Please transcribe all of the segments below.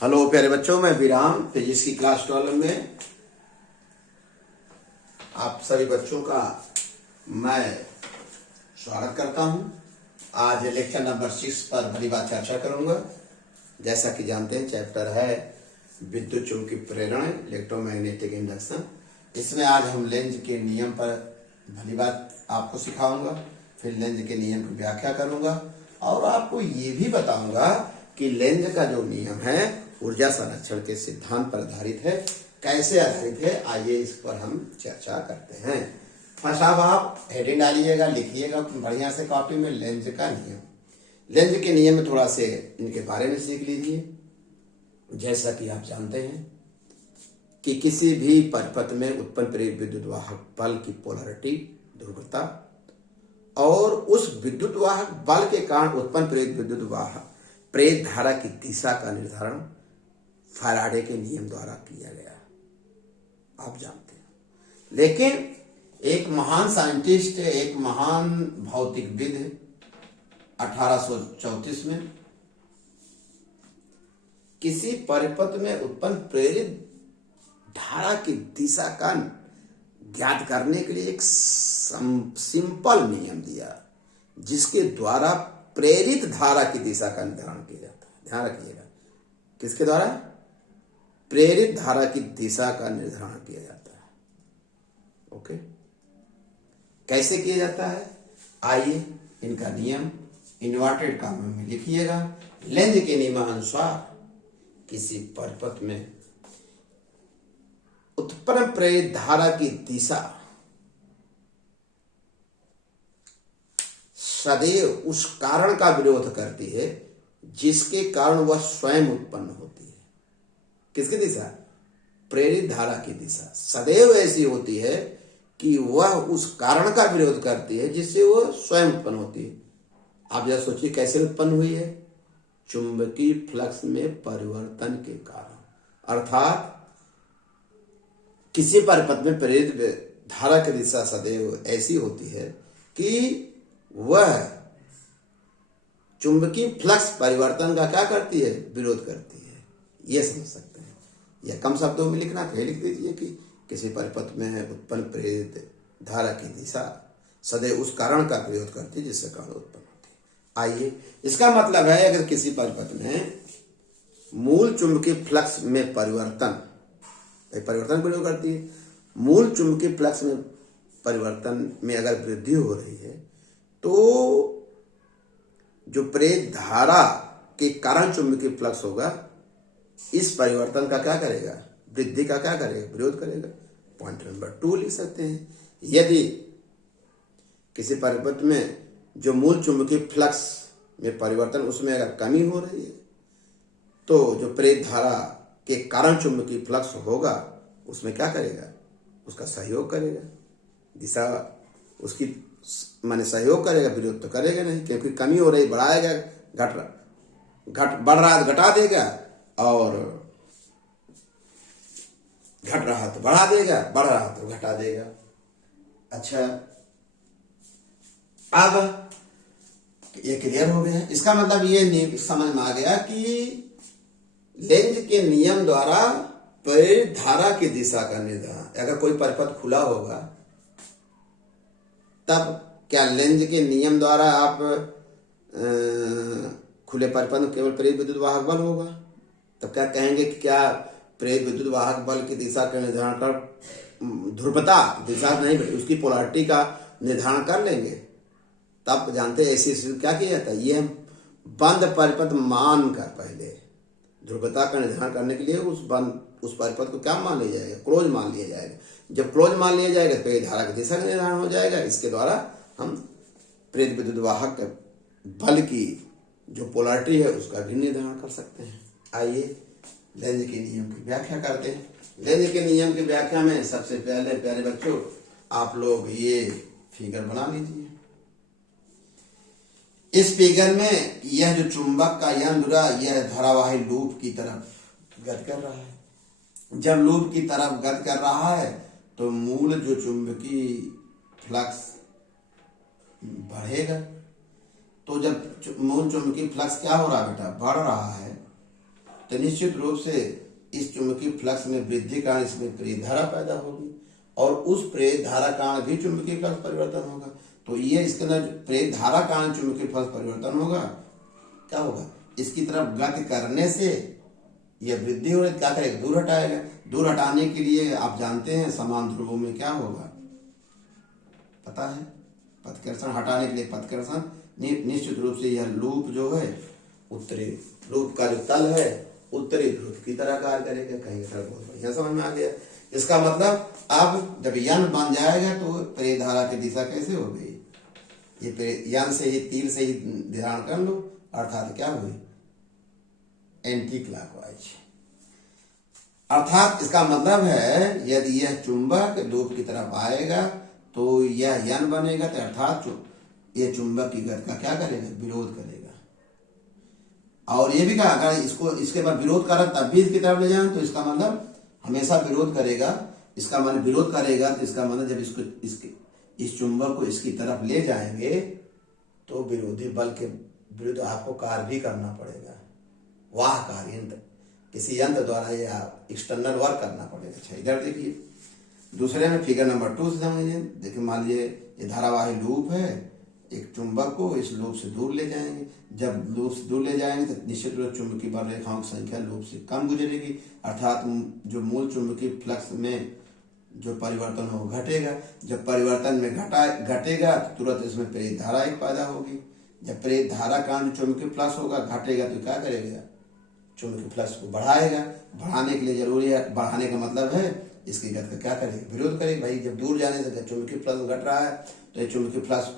Hello प्यारे बच्चों, मैं विराम फिजिक्स की क्लास 12 में आप सभी बच्चों का मैं स्वागत करता हूं। आज लेक्चर नंबर 6 पर भली बात चर्चा करूंगा। जैसा कि जानते हैं, चैप्टर है विद्युत चुंबकीय प्रेरण, इलेक्ट्रोमैग्नेटिक इंडक्शन। इसमें आज हम लेंज के नियम पर भली बात आपको सिखाऊंगा, फिर लेंज के नियम की व्याख्या करूंगा और आपको ये भी बताऊंगा कि लेंज का जो नियम है ऊर्जा संरक्षण के सिद्धांत पर आधारित है। कैसे आधारित है, आइए इस पर हम चर्चा करते हैं। फर्स्ट आप हेडिंग डालिएगा, लिखिएगा बढ़िया से कॉपी में, लेंज का नियम। लेंज के नियम में थोड़ा से इनके बारे में सीख लीजिए। जैसा कि आप जानते हैं कि किसी भी परिपथ में उत्पन्न प्रेरित विद्युत वाहक बल की पोलरिटी, ध्रुवता, और उस विद्युत वाहक बल के कारण उत्पन्न प्रेरित विद्युत वाहक प्रेरित धारा की दिशा का निर्धारण फैराडे के नियम द्वारा किया गया, आप जानते हैं। लेकिन एक महान साइंटिस्ट, एक महान भौतिकविद 1834 में किसी परिपथ में उत्पन्न प्रेरित धारा की दिशा का ज्ञात करने के लिए एक सिंपल नियम दिया, जिसके द्वारा प्रेरित धारा की दिशा का निर्धारण किया जाता है। ध्यान रखिएगा, किसके द्वारा? प्रेरित धारा की दिशा का निर्धारण किया जाता है। ओके, कैसे किया जाता है? आइए इनका नियम इन्वर्टेड कॉमा में लिखिएगा। लेंज के नियमानुसार किसी परिपथ में उत्पन्न प्रेरित धारा की दिशा सदैव उस कारण का विरोध करती है जिसके कारण वह स्वयं उत्पन्न होती है। किसकी दिशा? प्रेरित धारा की दिशा सदैव ऐसी होती है कि वह उस कारण का विरोध करती है जिससे वह स्वयं उत्पन्न होती है। आप जरा सोचिए, कैसे उत्पन्न हुई है? चुंबकीय फ्लक्स में परिवर्तन के कारण। अर्थात किसी परिपथ में प्रेरित धारा की दिशा सदैव ऐसी होती है कि वह चुंबकीय फ्लक्स परिवर्तन का क्या करती है? विरोध करती है। यह समझ सकते हैं। या कम शब्दों में लिखना तो लिख दीजिए कि किसी परिपथ में उत्पन्न प्रेरित धारा की दिशा सदैव उस कारण का विरोध करती है जिससे कारण उत्पन्न होती है। आइए, इसका मतलब है अगर किसी परिपथ में मूल चुंबकीय फ्लक्स में परिवर्तन विरोध करती है, मूल चुंबकीय फ्लक्स में परिवर्तन में अगर वृद्धि हो रही है तो जो प्रेरित धारा के कारण चुंबकीय फ्लक्स होगा, इस परिवर्तन का क्या करेगा? वृद्धि का क्या करेगा? विरोध करेगा। पॉइंट नंबर 2 लिख सकते हैं। यदि किसी परिपथ में जो मूल चुंबकीय फ्लक्स में परिवर्तन, उसमें अगर कमी हो रही है तो जो प्रेरित धारा के कारण चुंबकीय फ्लक्स होगा उसमें क्या करेगा? उसका सहयोग करेगा। दिशा उसकी माने सहयोग करेगा, विरोध तो करेगा नहीं, क्योंकि कमी हो रही बढ़ाएगा, बढ़ रहा है तो घटा देगा, और घट रहा तो बढ़ा देगा, बढ़ रहा तो घटा देगा। अच्छा, अब ये क्लियर हो गया। इसका मतलब ये समझ में आ गया कि लेंज के नियम द्वारा प्रेरित धारा की दिशा का निर्धारण, अगर कोई परिपथ खुला होगा तब क्या लेंज के नियम द्वारा आप खुले परिपथ में केवल प्रेरित विद्युत वाहक बल होगा? तब क्या कहेंगे कि क्या प्रेरित विद्युत वाहक बल की दिशा का निर्धारण कर, ध्रुवता दिशा नहीं, उसकी पोलरिटी का निर्धारण कर लेंगे? तब जानते हैं ऐसी स्थिति क्या किया जाता है? ये हम बंद परिपथ मान कर पहले ध्रुवता का निर्धारण करने के लिए उस परिपथ को क्या मान लिया जाएगा? क्लोज मान लिया जाएगा। जब क्लोज मान लिया जाएगा तो प्रेरित धारा की दिशा का निर्धारण हो जाएगा। इसके द्वारा हम प्रेरित विद्युत वाहक बल की जो पोलरिटी है उसका भी निर्धारण कर सकते हैं। आइए लेंज के नियम की व्याख्या करते हैं। लेंज के नियम की व्याख्या में सबसे पहले प्यारे बच्चों आप लोग ये फिगर बना लीजिए। इस फिगर में यह जो चुंबक का यंत्र, यह धारावाही लूप की तरफ गति कर रहा है। जब लूप की तरफ गति कर रहा है तो मूल जो चुंबकीय फ्लक्स बढ़ेगा। तो जब मूल चुंबकीय फ्लक्स क्या हो रहा है बेटा? बढ़ रहा है। तो निश्चित रूप से इस चुंबकीय फ्लक्स में वृद्धि कारण इसमें प्रेरित धारा पैदा होगी और उस प्रेरित धारा कारण भी चुंबकीय फ्लक्स परिवर्तन होगा। तो ये इसके अंदर प्रेरित धारा कारण चुंबकीय फ्लक्स परिवर्तन होगा, क्या होगा, इसकी तरफ गति करने से यह वृद्धि हो रही, क्या करेगा, दूर हटाएगा। दूर हटाने के लिए आप जानते हैं समान ध्रुवों में क्या होगा, पता है, पथकर्षण। हटाने के लिए पथकर्षण। निश्चित रूप से यह लूप जो है उत्तरी, लूप का जो तल है उत्तरी ध्रुव की तरह कार्य करेगा। कहीं तरह बहुत बढ़िया समझ में आ गया। इसका मतलब अब जब यन बन जाएगा तो प्रेरित धारा की दिशा कैसे हो गई, ये यन से ही, तीर से ही ध्यान कर लो, अर्थात क्या हुई, एंटी क्लॉकवाइज। अर्थात इसका मतलब है यदि यह चुंबक लूप की तरफ आएगा तो यह यन बनेगा, तो अर्थात ये चुंबक की गति का क्या करेगा, विरोध करेगा। और ये भी कहा अगर इसको इसके बाद विरोध करा तब भी इसकी तरफ ले जाए तो इसका मतलब हमेशा विरोध करेगा। इसका मतलब विरोध करेगा तो इसका मतलब जब इसको इस चुंबक को इसकी तरफ ले जाएंगे तो विरोधी बल के विरुद्ध आपको कार्य भी करना पड़ेगा। वाह कार्य किसी यंत्र द्वारा या एक्सटर्नल वर्क करना पड़ेगा। अच्छा इधर देखिए, दूसरे में फिगर नंबर 2 से समझिए। देखिए मान लीजिए ये धारावाही लूप है, एक चुंबक को इस लूप से दूर ले जाएंगे। जब लूप से दूर ले जाएंगे तो निश्चित रूप से चुंबकीय बल रेखाओं की संख्या लूप से कम गुजरेगी, अर्थात जो मूल चुंबकीय फ्लक्स में जो परिवर्तन हो घटेगा। जब परिवर्तन में घटेगा तो तुरंत इसमें प्रेरित धारा एक पैदा होगी। जब प्रेरित धारा कारण चुंबकीय फ्लक्स होगा घटेगा तो क्या करेगा, चुंबकीय फ्लक्स को बढ़ाएगा। बढ़ाने के लिए जरूरी है, बढ़ाने का मतलब है इसकी गति का क्या करेगा, विरोध करेगा। भाई जब दूर जाने से चुंबकीय फ्लक्स घट रहा है तो ये चुंबकीय फ्लक्स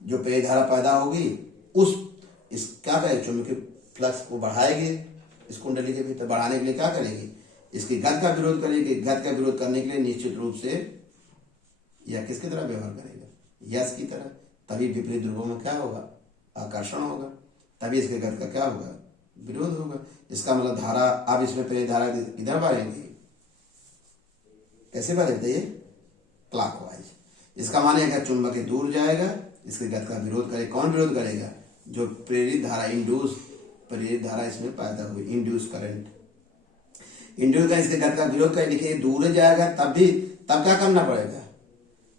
जो प्रेरित धारा पैदा होगी इस क्या करेगी, चुंबकीय फ्लक्स को बढ़ाएगी। इस कुंडली के भीतर बढ़ाने के लिए क्या करेगी, इसकी गति का विरोध करेगी। गति का विरोध करने के लिए निश्चित रूप से यह किसकी तरह व्यवहार करेगा, यश की तरह। तभी विपरीत ध्रुवों में क्या होगा, आकर्षण होगा, तभी इसके गति का क्या होगा, विरोध होगा। इसका मतलब धारा, अब इसमें प्रेरित धारा इधर बढ़ेगी, कैसे बढ़ेगी, ये क्लॉकवाइज। इसका माने अगर चुंबक दूर जाएगा इसके गति का विरोध करे। कौन विरोध करेगा, जो प्रेरित धारा, इंड्यूस प्रेरित धारा इसमें पैदा हुई, इंड्यूस करंट। इंड्यूस का इसके गति का विरोध करे। देखिए दूर जाएगा तब क्या करना पड़ेगा,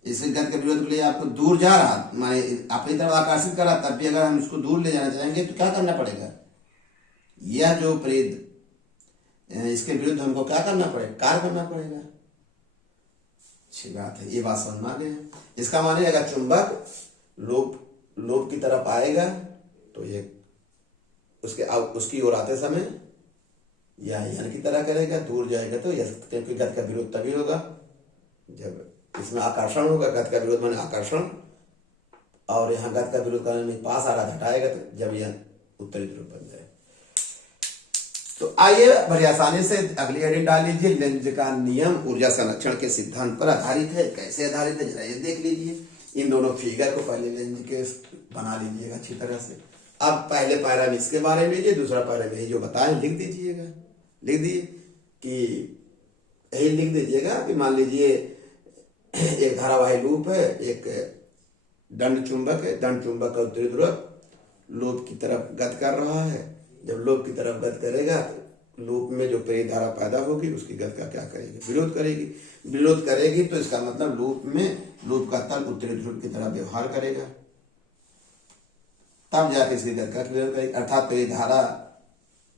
इसके गति के विरोध के लिए आपको दूर जा रहा, माने अपनी तरफ आकर्षित करा, तब भी अगर हम इसको दूर ले जाना चाहेंगे तो क्या करना पड़ेगा, यह जो प्रेरित इसके विरुद्ध हमको क्या करना पड़ेगा, कार्य करना पड़ेगा। अच्छी बात है, ये बात समझ में आ गया। इसका माने अगर चुंबक लोब की तरफ आएगा तो ये उसकी ओर आते समय या यन की तरह करेगा, दूर जाएगा तो क्योंकि गति का विरोध तभी होगा जब इसमें आकर्षण होगा। गति का विरोध माने आकर्षण, और यहाँ गति का विरोध करने में पास आ रहा हटाएगा तो जब यह उत्तरी ध्रुव बन जाए। तो आइए बड़ी आसानी से अगली हेडिंग डाल लीजिए, लेंज का नियम ऊर्जा संरक्षण के सिद्धांत पर आधारित है। कैसे आधारित है जरा ये देख लीजिए। इन दोनों फिगर को पहले लेंज के बना लीजिएगा अच्छी तरह से। अब पहले पैरा में इसके बारे में लीजिए, दूसरा पैरा में जो बताएं लिख दीजिएगा। लिख दिए कि यही लिख दीजिएगा कि मान लीजिए एक धारावाही लूप है, एक दंड चुंबक है। दंड चुंबक का उत्तरी ध्रुव लूप की तरफ गति कर रहा है। जब लूप की तरफ गति करेगा तो लूप में जो प्रेरित धारा पैदा होगी उसकी गति का क्या करेगी, विरोध करेगी। विरोध करेगी तो इसका मतलब लूप का तल उत्तरी ध्रुव की तरह व्यवहार करेगा, तब जाके इसकी गति का विरोध करेगी। अर्थात प्रेरित धारा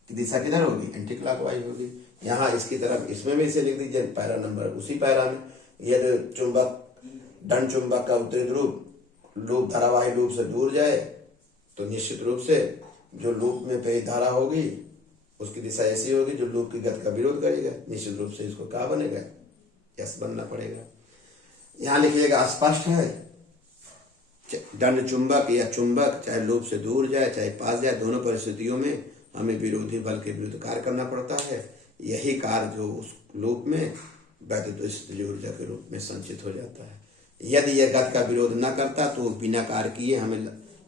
की दिशा किधर होगी, एंटी क्लॉकवाइज होगी। यहाँ इसकी तरफ इसमें भी इसे लिख दीजिए पैरा नंबर उसी पैरा में। यदि दंड चुंबक का उत्तरी ध्रुव लूप धारावाही लूप से दूर जाए तो निश्चित रूप से जो लूप में प्रेरित धारा होगी उसकी दिशा ऐसी होगी जो लूप की गति का विरोध करेगा। निश्चित रूप से इसको क्या बनेगा, यस बनना पड़ेगा। यहाँ लिखिएगा स्पष्ट है, दंड चुंबक या चुंबक चाहे लूप से दूर जाए चाहे पास जाए, दोनों परिस्थितियों में हमें विरोधी बल के विरुद्ध कार्य करना पड़ता है। यही कार्य जो उस लूप में वैद्युत स्थितिज ऊर्जा के रूप में संचित हो जाता है। यदि यह गति का विरोध न करता तो बिना कार्य किए हमें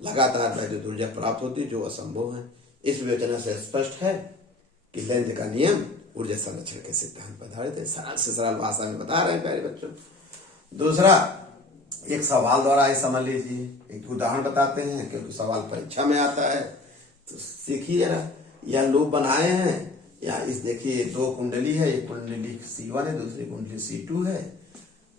लगातार वैद्युत ऊर्जा प्राप्त होती, जो असंभव है। इस विवेचना से स्पष्ट है कि लेंज का नियम ऊर्जा संरक्षण के सिद्धांत पर आधारित है। सरल से सरल भाषा में बता रहे हैं प्यारे बच्चों। दूसरा, एक सवाल द्वारा ही समझ लीजिए, एक उदाहरण बताते हैं क्योंकि सवाल परीक्षा में आता है, तो सीखिए जरा। या लूप बनाए हैं, या इस देखिए दो कुंडली है, एक कुंडली C1 है, दूसरी कुंडली C2 है,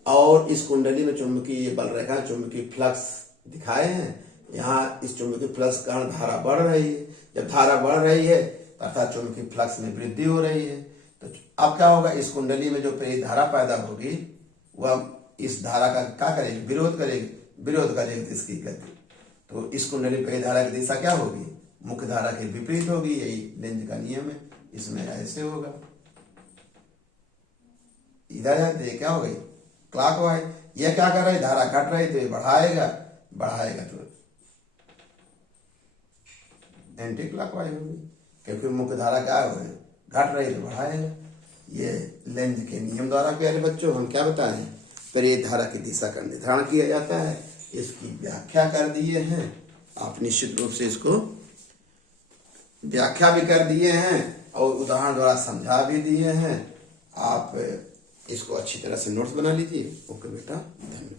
और इस कुंडली में चुंबकीय बल रेखा चुंबकीय फ्लक्स दिखाए हैं। यहाँ इस चुंबकीय फ्लक्स के कारण धारा बढ़ रही है। जब धारा बढ़ रही है अर्थात चुंबकीय फ्लक्स में वृद्धि हो रही है। तो अब क्या होगा, इस कुंडली में जो प्रेरित धारा पैदा होगी वह इस धारा का क्या करेगी, विरोध करेगी, विरोध करेगी इसकी गति। तो इस कुंडली प्रेरित धारा की दिशा क्या होगी, मुख्य धारा के विपरीत होगी। यही लेंज का नियम है, इसमें ऐसे होगा। इधर है तो ये क्या हो गई, क्लॉकवाइज। ये क्या कर रहा है, धारा घट रही तो ये बढ़ाएगा, बढ़ाएगा तो एंटी क्लॉकवाइज होगी, क्योंकि मुख्य धारा क्या हो गई, घट रही तो बढ़ाएगा। ये लेंज के नियम द्वारा प्यारे बच्चों हम क्या बताएं, प्रेरित धारा की दिशा का निर्धारण किया जाता है। इसकी व्याख्या कर दिए हैं, आप निश्चित रूप से इसको व्याख्या भी कर दिए हैं और उदाहरण द्वारा समझा भी दिए हैं। आप इसको अच्छी तरह से नोट्स बना लीजिए। ओके बेटा, धन्यवाद।